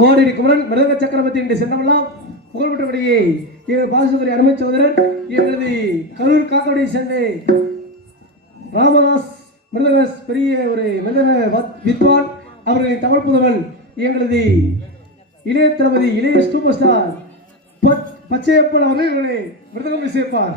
கோடி குமரன் மிருதங்க சக்கரவர்த்தி என்று சென்றவெல்லாம் புகழ்பெற்றபடியே எங்கள் பாசுபதி அருமை சகோதரர் எங்களது கரூர் காக்கவடியை சேர்ந்த ராமதாஸ் மிருதங்க பெரிய ஒரு மிருதங்க வித்வான் அவர்களின் தமிழ் புதவன் எங்களது இளைய தளபதி இளைய சூப்பர் ஸ்டார் பச்சையப்பன் அவர்களை மிருதகம் சேர்ப்பார்.